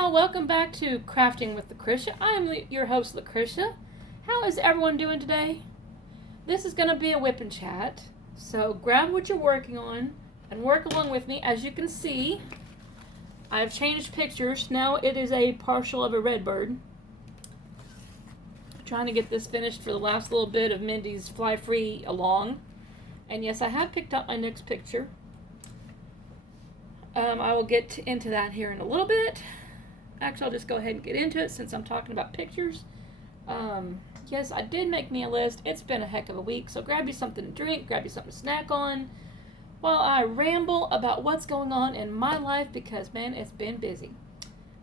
y'all, welcome back to Crafting with Lucretia. I am your host, Lucretia. How is everyone doing today? This is going to be a whip and chat, so grab what you're working on and work along with me. As you can see, I've changed pictures. Now it is a partial of a red bird. Trying to get this finished for the last little bit of Mindy's Fly Free along. And yes, I have picked up my next picture. I will get into that here in a little bit. Actually, I'll just go ahead and get into it since I'm talking about pictures. Yes, I did make me a list. It's been a heck of a week, so grab you something to drink, grab you something to snack on while I ramble about what's going on in my life because, man, it's been busy.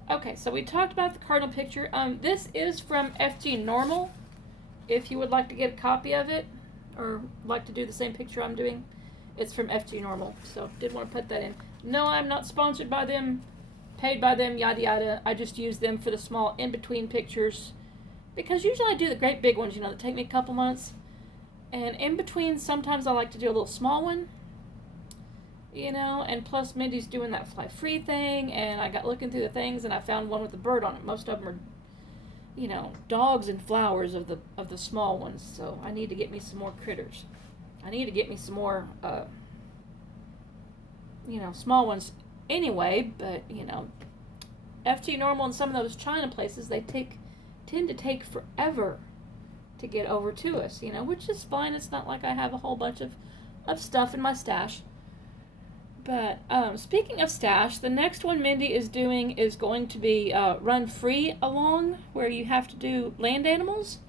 Okay, so we talked about the cardinal picture. This is from FG Normal. If you would like to get a copy of it or like to do the same picture I'm doing, it's from FG Normal. So did want to put that in. No, I'm not sponsored by them, paid by them, yada yada. I just use them for the small in-between pictures because usually I do the great big ones, that take me a couple months. And in between, sometimes I like to do a little small one, and plus Mindy's doing that Fly Free thing, and I got looking through the things and I found one with a bird on it. Most of them are, dogs and flowers of the small ones. So I need to get me some more critters. I need to get me some more, small ones anyway, but, FG Normal and some of those China places, they tend to take forever to get over to us, which is fine. It's not like I have a whole bunch of stuff in my stash. But speaking of stash, the next one Mindy is doing is going to be Run Free Along, where you have to do land animals.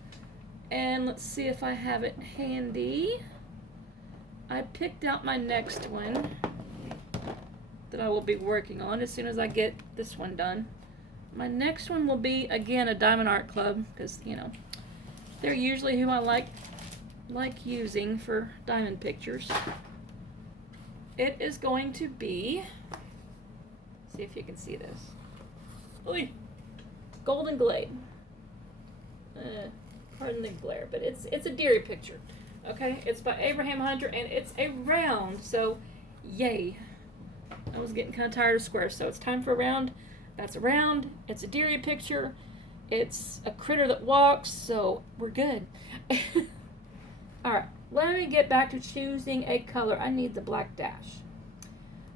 And let's see if I have it handy. I picked out my next one that I will be working on as soon as I get this one done. My next one will be, again, a Diamond Art Club, because, they're usually who I like using for diamond pictures. It is going to be, see if you can see this. Oy! Golden Glade. Pardon the glare, but it's a deery picture. Okay, it's by Abraham Hunter, and it's a round, so yay. I was getting kind of tired of squares, so it's time for a round. That's a round. It's a deery picture. It's a critter that walks, so we're good. Alright, let me get back to choosing a color. I need the black dash.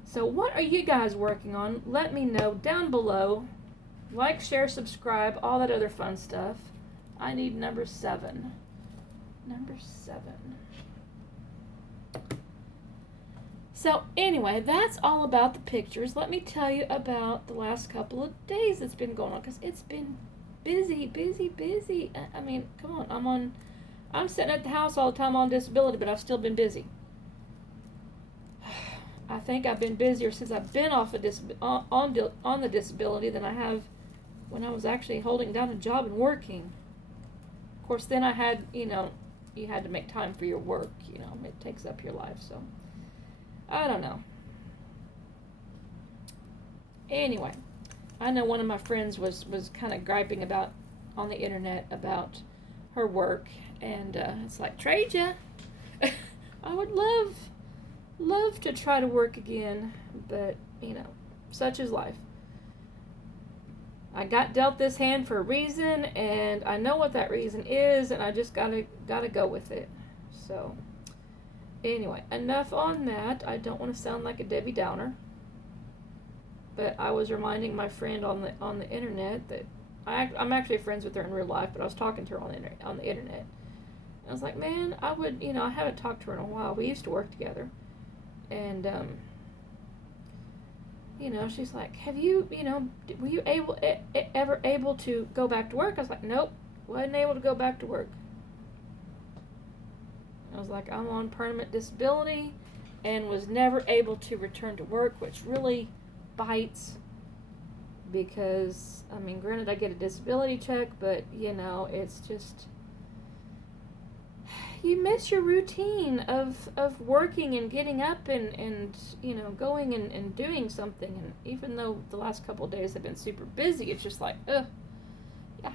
So what are you guys working on? Let me know down below. Like, share, subscribe, all that other fun stuff. I need number 7. Number 7. So anyway, that's all about the pictures. Let me tell you about the last couple of days that's been going on, because it's been busy. I mean, come on, I'm sitting at the house all the time on disability, but I've still been busy. I think I've been busier since I've been off of on the disability than I have when I was actually holding down a job and working. Of course, then I had, you had to make time for your work, it takes up your life, so I don't know. Anyway, I know one of my friends was kind of griping about on the internet about her work, and it's like, trade ya. I would love to try to work again, but such is life. I got dealt this hand for a reason, and I know what that reason is, and I just gotta go with it. So anyway, enough on that. I don't want to sound like a Debbie Downer, but I was reminding my friend on the internet that I'm actually friends with her in real life, but I was talking to her on the internet. I was like, man, I haven't talked to her in a while. We used to work together, and she's like, have you, were you ever able to go back to work? I was like, nope, wasn't able to go back to work. I was like, I'm on permanent disability and was never able to return to work, which really bites because, granted, I get a disability check, but, it's just, you miss your routine of working and getting up and going and doing something. And even though the last couple of days have been super busy, it's just like, ugh, yeah.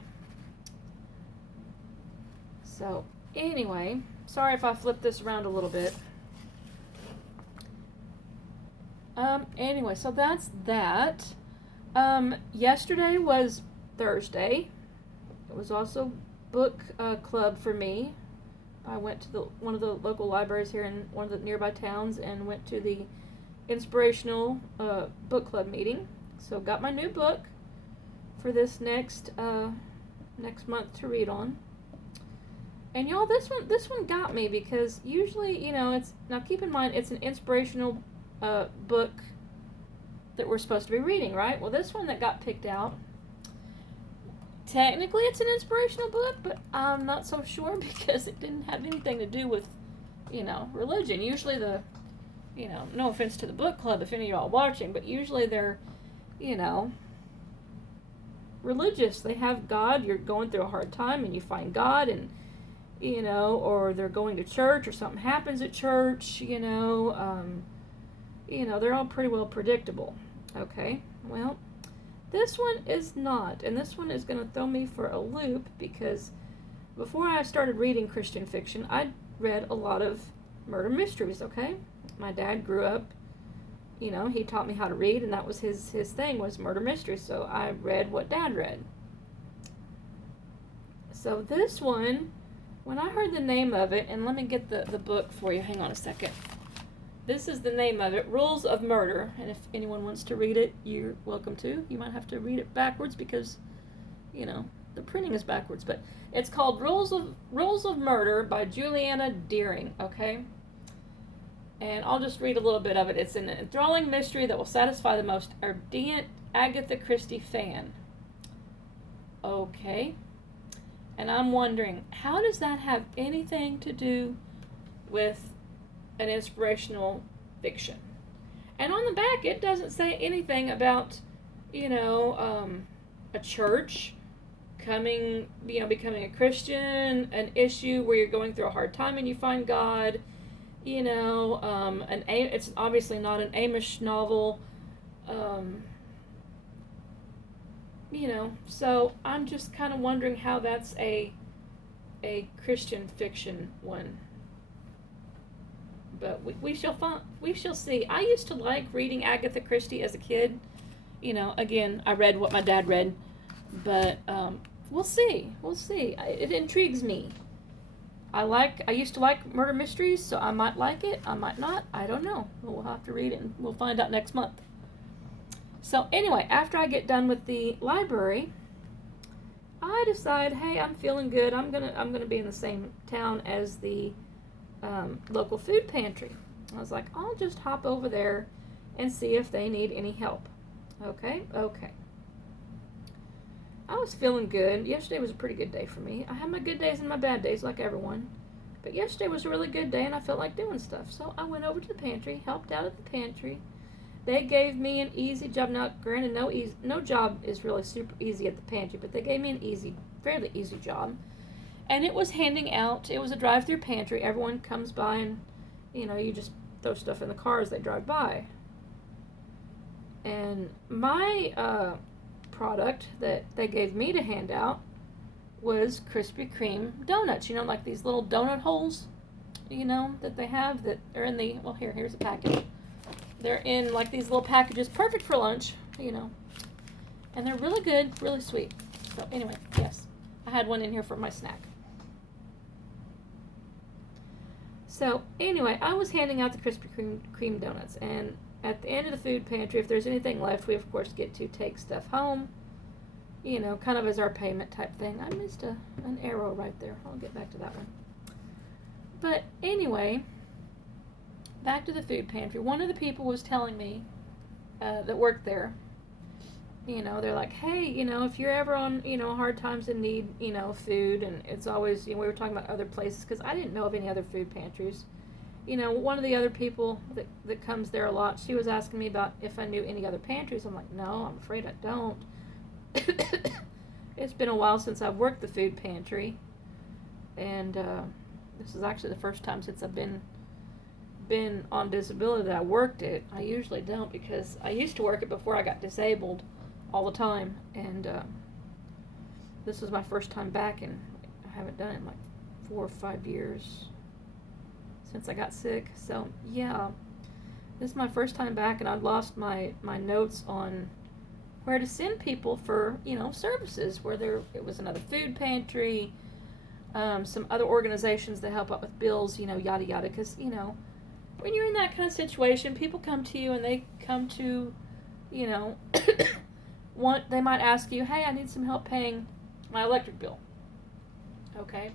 So, anyway, sorry if I flip this around a little bit. Anyway, so that's that. Yesterday was Thursday. It was also book club for me. I went to one of the local libraries here in one of the nearby towns and went to the inspirational book club meeting. So got my new book for this next month to read on. And y'all, this one got me because usually, it's, now keep in mind it's an inspirational book that we're supposed to be reading, right? Well, this one that got picked out, technically it's an inspirational book, but I'm not so sure because it didn't have anything to do with, religion. Usually no offense to the book club if any of y'all are watching, but usually they're, religious. They have God. You're going through a hard time and you find God, and, or they're going to church or something happens at church, they're all pretty well predictable. Okay, well, this one is not, and this one is going to throw me for a loop because before I started reading Christian fiction, I read a lot of murder mysteries, okay? My dad grew up, he taught me how to read, and that was his thing, was murder mysteries, so I read what Dad read. So this one, when I heard the name of it, and let me get the book for you, hang on a second. This is the name of it, Rules of Murder, and if anyone wants to read it, you're welcome to. You might have to read it backwards because, the printing is backwards, but it's called Rules of Murder by Juliana Deering, okay? And I'll just read a little bit of it. It's an enthralling mystery that will satisfy the most ardent Agatha Christie fan. Okay. And I'm wondering, how does that have anything to do with an inspirational fiction? And on the back, it doesn't say anything about, a church becoming a Christian, an issue where you're going through a hard time and you find God. It's obviously not an Amish novel. So I'm just kind of wondering how that's a Christian fiction one. But we shall see. I used to like reading Agatha Christie as a kid. Again, I read what my dad read, but we'll see. It intrigues me. I used to like murder mysteries, so I might like it, I might not, I don't know. We'll have to read it and we'll find out next month. So anyway, after I get done with the library, I decide, hey, I'm feeling good. I'm gonna be in the same town as the local food pantry. I was like, I'll just hop over there and see if they need any help. Okay. I was feeling good. Yesterday was a pretty good day for me. I had my good days and my bad days like everyone. But yesterday was a really good day and I felt like doing stuff. So I went over to the pantry, helped out at the pantry. They gave me an easy job. Now, granted, no job is really super easy at the pantry, but they gave me an fairly easy job. And it was handing out, it was a drive-through pantry. Everyone comes by and, you just throw stuff in the car as they drive by. And my product that they gave me to hand out was Krispy Kreme donuts. Like these little donut holes, that they have that are in the, well, here's a package. They're in like these little packages, perfect for lunch, and they're really good, really sweet. So anyway, yes, I had one in here for my snack. So anyway, I was handing out the Krispy Kreme donuts, and at the end of the food pantry, if there's anything left, we of course get to take stuff home, kind of as our payment type thing. I missed an arrow right there. I'll get back to that one. But anyway, back to the food pantry. One of the people was telling me that worked there, they're like, hey, if you're ever on, hard times and need, food, and it's always, we were talking about other places because I didn't know of any other food pantries. One of the other people that comes there a lot, she was asking me about if I knew any other pantries. I'm like, no, I'm afraid I don't. It's been a while since I've worked the food pantry, and this is actually the first time since I've been on disability that I worked it. I usually don't because I used to work it before I got disabled all the time, and this was my first time back, and I haven't done it in like 4 or 5 years since I got sick. So yeah, this is my first time back, and I'd lost my notes on where to send people for, services, where it was another food pantry, some other organizations that help out with bills, yada yada. Because, when you're in that kind of situation, people come to you and they come to, you know, they might ask you, hey, I need some help paying my electric bill. Okay.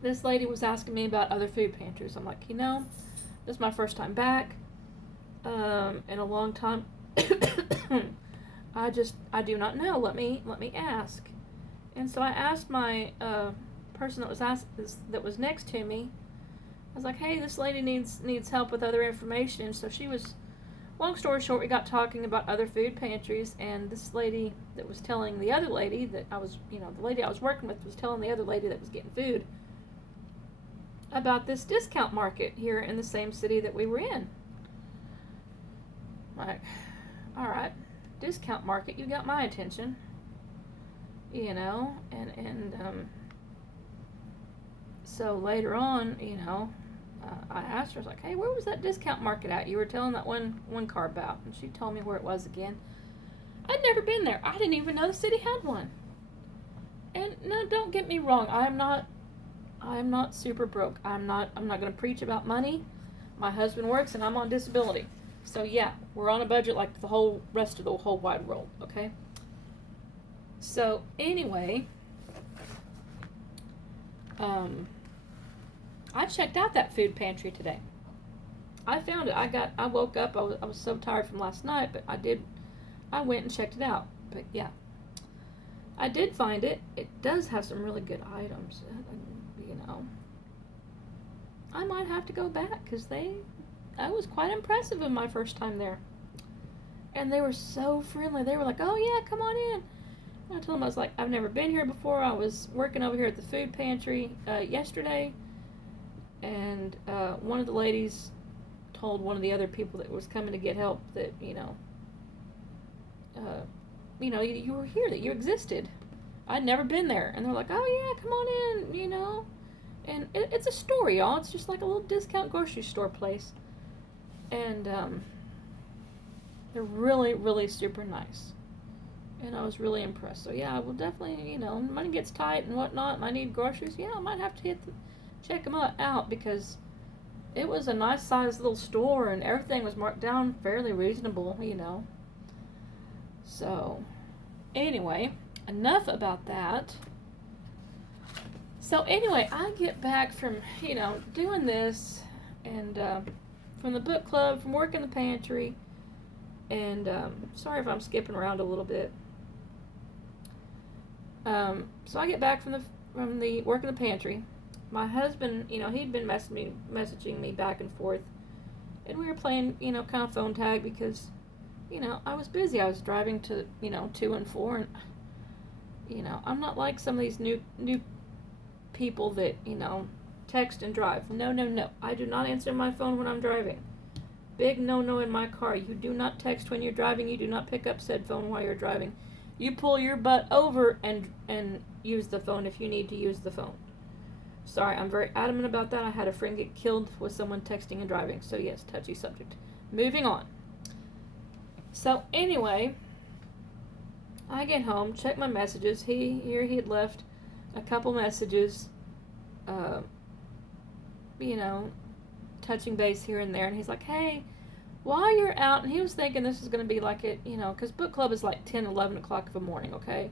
This lady was asking me about other food pantries. I'm like, this is my first time back in a long time. I do not know. Let me ask. And so I asked my person that was next to me. I was like, hey, this lady needs help with other information. So she was, long story short, we got talking about other food pantries, and this lady that was telling the other lady that I was, the lady I was working with was telling the other lady that was getting food about this discount market here in the same city that we were in. Like, all right, discount market, you got my attention, and so later on, I asked her, I was like, hey, where was that discount market at? You were telling that one car about. And she told me where it was again. I'd never been there. I didn't even know the city had one. And no, don't get me wrong. I am not super broke. I'm not going to preach about money. My husband works and I'm on disability. So yeah, we're on a budget like the whole rest of the whole wide world, okay? So anyway, I checked out that food pantry today. I found it. I woke up. I was so tired from last night, but I went and checked it out. But yeah, I did find it. It does have some really good items. I might have to go back because I was quite impressive in my first time there. And they were so friendly. They were like, oh yeah, come on in. And I told them, I was like, I've never been here before. I was working over here at the food pantry yesterday. And one of the ladies told one of the other people that was coming to get help that, you were here, that you existed. I'd never been there. And they're like, oh yeah, come on in, And it's a store, y'all. It's just like a little discount grocery store place. And they're really, really super nice. And I was really impressed. So yeah, I will definitely, money gets tight and whatnot, and I need groceries. Yeah, I might have to check them out, because it was a nice sized little store and everything was marked down fairly reasonable, So anyway, enough about that. So anyway, I get back from, doing this, and from the book club, from working the pantry, and sorry if I'm skipping around a little bit. So I get back from the work in the pantry. My husband, he'd been messaging me back and forth, and we were playing, kind of phone tag because, I was busy. I was driving to, to and for, and, I'm not like some of these new people that, text and drive. No. I do not answer my phone when I'm driving. Big no in my car. You do not text when you're driving. You do not pick up said phone while you're driving. You pull your butt over and use the phone if you need to use the phone. Sorry, I'm very adamant about that. I had a friend get killed with someone texting and driving. So yes, touchy subject. Moving on. So anyway, I get home, check my messages. He had left a couple messages, touching base here and there. And he's like, hey, while you're out, and he was thinking this is going to be like it, because book club is like 10, 11 o'clock in the morning, okay?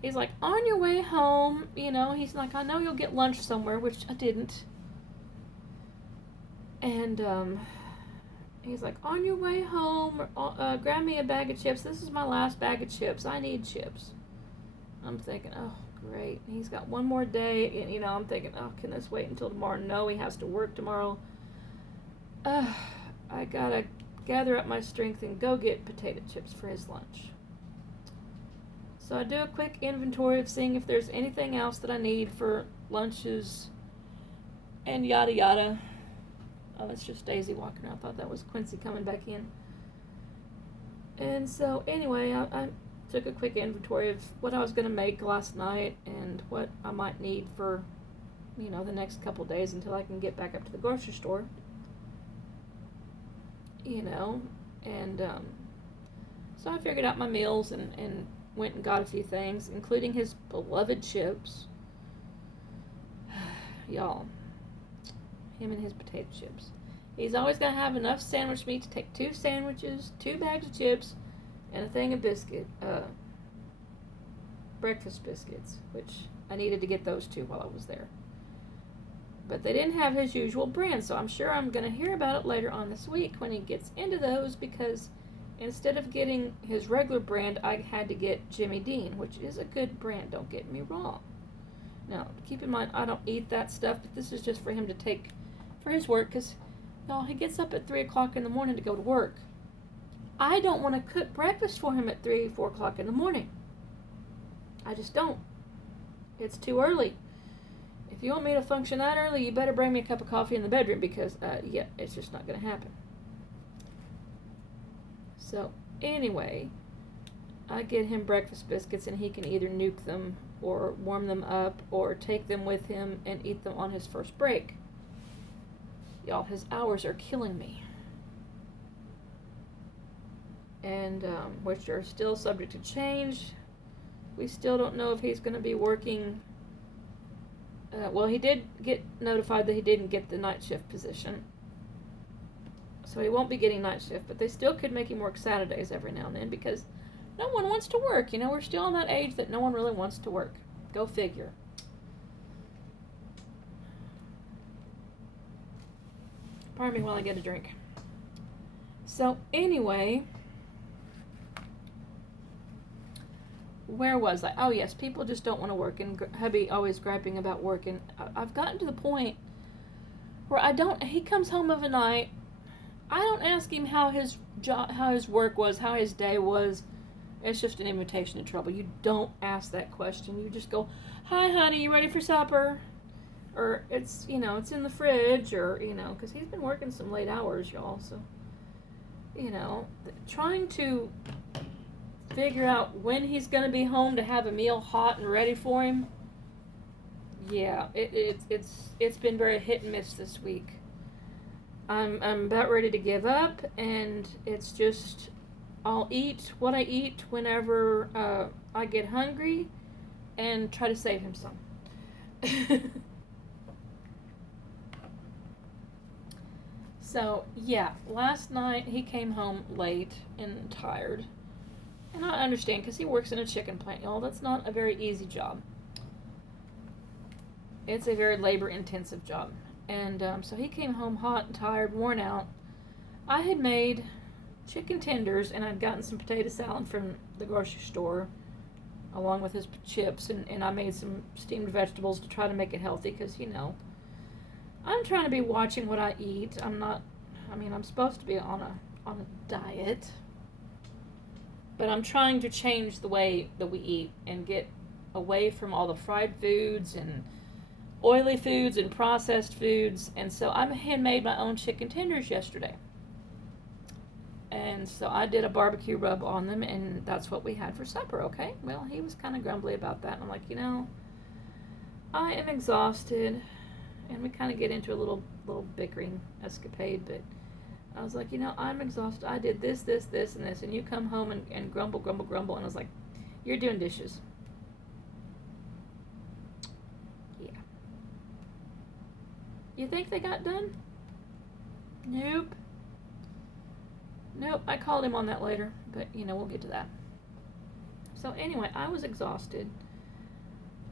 He's like, on your way home, he's like, I know you'll get lunch somewhere, which I didn't. And he's like, on your way home, grab me a bag of chips. This is my last bag of chips. I need chips. I'm thinking, oh, great. He's got one more day. And, I'm thinking, oh, can this wait until tomorrow? No, he has to work tomorrow. I gotta gather up my strength and go get potato chips for his lunch. So I do a quick inventory of seeing if there's anything else that I need for lunches and yada yada. Oh, it's just Daisy walking around. I thought that was Quincy coming back in. And so anyway, I took a quick inventory of what I was going to make last night and what I might need for, the next couple days until I can get back up to the grocery store. And so I figured out my meals and went and got a few things, including his beloved chips. Y'all, him and his potato chips. He's always going to have enough sandwich meat to take 2 sandwiches, 2 bags of chips, and a thing of breakfast biscuits, which I needed to get those 2 while I was there. But they didn't have his usual brand, so I'm sure I'm going to hear about it later on this week when he gets into those, because instead of getting his regular brand, I had to get Jimmy Dean, which is a good brand, don't get me wrong. Now, keep in mind, I don't eat that stuff, but this is just for him to take for his work, because y'all, he gets up at 3 o'clock in the morning to go to work. I don't want to cook breakfast for him at 3, 4 o'clock in the morning. I just don't. It's too early. If you want me to function that early, you better bring me a cup of coffee in the bedroom, because, yeah, it's just not going to happen. So, anyway, I get him breakfast biscuits, and he can either nuke them or warm them up or take them with him and eat them on his first break. Y'all, his hours are killing me. And, which are still subject to change. We still don't know if he's going to be working. Well, he did get notified that he didn't get the night shift position. So he won't be getting night shift, but they still could make him work Saturdays every now and then, because no one wants to work. You know, we're still in that age that no one really wants to work. Go figure. Pardon me while I get a drink. So, anyway, where was I? Oh, yes, people just don't want to work, and hubby always griping about work, and I've gotten to the point where he comes home of a night, I don't ask him how his work was, how his day was. It's just an invitation to trouble. You don't ask that question. You just go, "Hi, honey, you ready for supper?" Or it's in the fridge, or, because he's been working some late hours, y'all. So, trying to figure out when he's going to be home to have a meal hot and ready for him. Yeah, it's been very hit and miss this week. I'm about ready to give up, and it's just, I'll eat what I eat whenever I get hungry, and try to save him some. So, yeah, last night he came home late and tired. And I understand, because he works in a chicken plant, y'all. That's not a very easy job. It's a very labor-intensive job. And so he came home hot and tired, worn out. I had made chicken tenders, and I'd gotten some potato salad from the grocery store, along with his chips, and I made some steamed vegetables to try to make it healthy, because, I'm trying to be watching what I eat. I'm supposed to be on a diet, but I'm trying to change the way that we eat and get away from all the fried foods and oily foods and processed foods. And so I had made my own chicken tenders yesterday. And so I did a barbecue rub on them, and that's what we had for supper, okay? Well, he was kind of grumbly about that, and I'm like, I am exhausted. And we kind of get into a little bickering escapade, but I was like, I'm exhausted. I did this, and this, and you come home and grumble, and I was like, you're doing dishes. Yeah. You think they got done? Nope. I called him on that later, but, we'll get to that. So anyway, I was exhausted.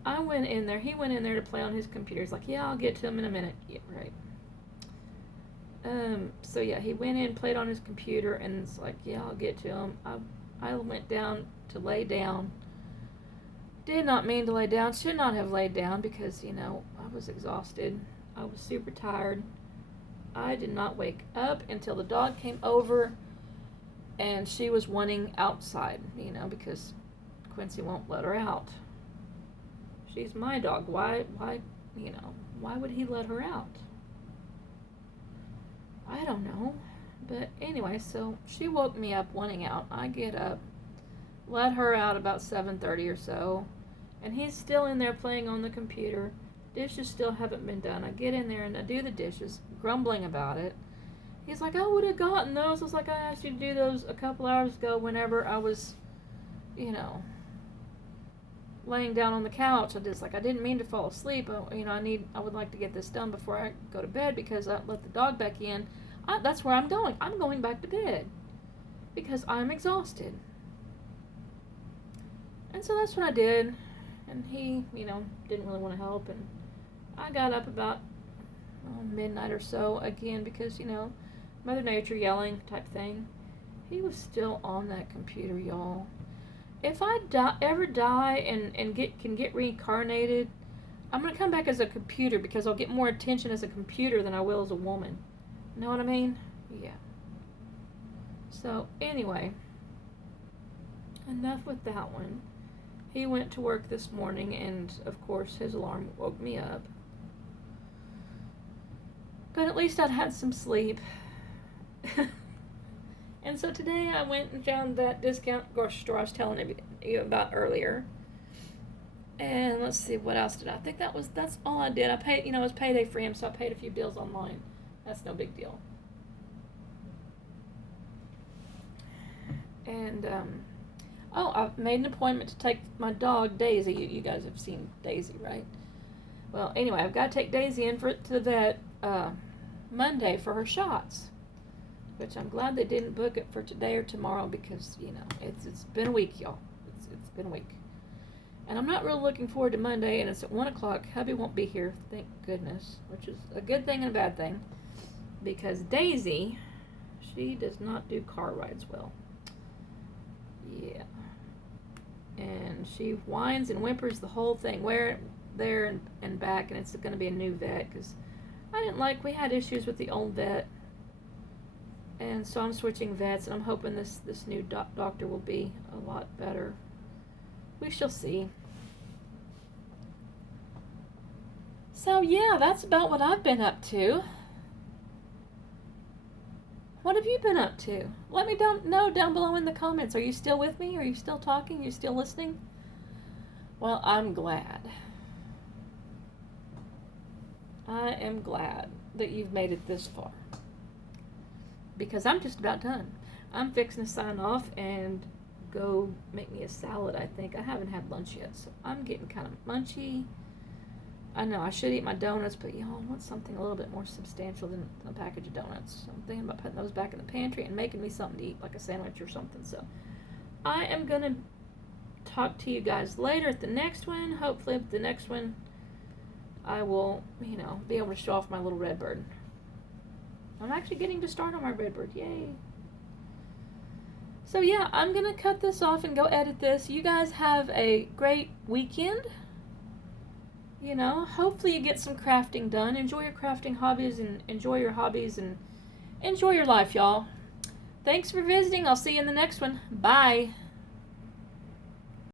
He went in there to play on his computer. He's like, yeah, I'll get to him in a minute. Yeah, right. So yeah, he went in, played on his computer, and it's like, yeah, I'll get to him. I went down to lay down. Did not mean to lay down. Should not have laid down, because, I was exhausted. I was super tired. I did not wake up until the dog came over, and she was wanting outside, because Quincy won't let her out. She's my dog. Why would he let her out? I don't know. But anyway, so she woke me up wanting out. I get up, let her out about 7:30 or so, and he's still in there playing on the computer. Dishes still haven't been done. I get in there and I do the dishes, grumbling about it. He's like, I would have gotten those. I was like, I asked you to do those a couple hours ago whenever I was, you know, laying down on the couch. I didn't mean to fall asleep. I would like to get this done before I go to bed because I let the dog back in. That's where I'm going. I'm going back to bed because I'm exhausted. And so that's what I did. And he, didn't really want to help. And I got up about midnight or so again because, Mother Nature yelling type thing. He was still on that computer, y'all. If I ever die and can get reincarnated, I'm going to come back as a computer because I'll get more attention as a computer than I will as a woman. Know what I mean? Yeah. So, anyway, enough with that one. He went to work this morning, and, of course, his alarm woke me up. But at least I'd had some sleep. And so today I went and found that discount grocery store I was telling you about earlier. And let's see, what else did I think that's all I did. I paid, it was payday for him, so I paid a few bills online. That's no big deal. And, I've made an appointment to take my dog, Daisy. You guys have seen Daisy, right? Well, anyway, I've got to take Daisy in to the vet Monday for her shots. Which I'm glad they didn't book it for today or tomorrow because, it's been a week, y'all. It's been a week. And I'm not really looking forward to Monday, and it's at 1 o'clock. Hubby won't be here, thank goodness, which is a good thing and a bad thing. Because Daisy, she does not do car rides well. Yeah. And she whines and whimpers the whole thing, there and back, and it's going to be a new vet because we had issues with the old vet. And so I'm switching vets, and I'm hoping this new doctor will be a lot better. We shall see. So yeah, that's about what I've been up to. What have you been up to? Let me know down below in the comments. Are you still with me? Are you still talking? Are you still listening? Well, I'm glad. I am glad that you've made it this far. Because I'm just about done. I'm fixing to sign off and go make me a salad, I think. I haven't had lunch yet, so I'm getting kind of munchy. I know I should eat my donuts, but I want something a little bit more substantial than a package of donuts. So I'm thinking about putting those back in the pantry and making me something to eat, like a sandwich or something. So I am going to talk to you guys later at the next one. Hopefully at the next one I will, be able to show off my little Redbird. I'm actually getting to start on my Redbird. Yay. So yeah, I'm going to cut this off and go edit this. You guys have a great weekend. Hopefully you get some crafting done. Enjoy your crafting hobbies and enjoy your hobbies and enjoy your life, y'all. Thanks for visiting. I'll see you in the next one. Bye.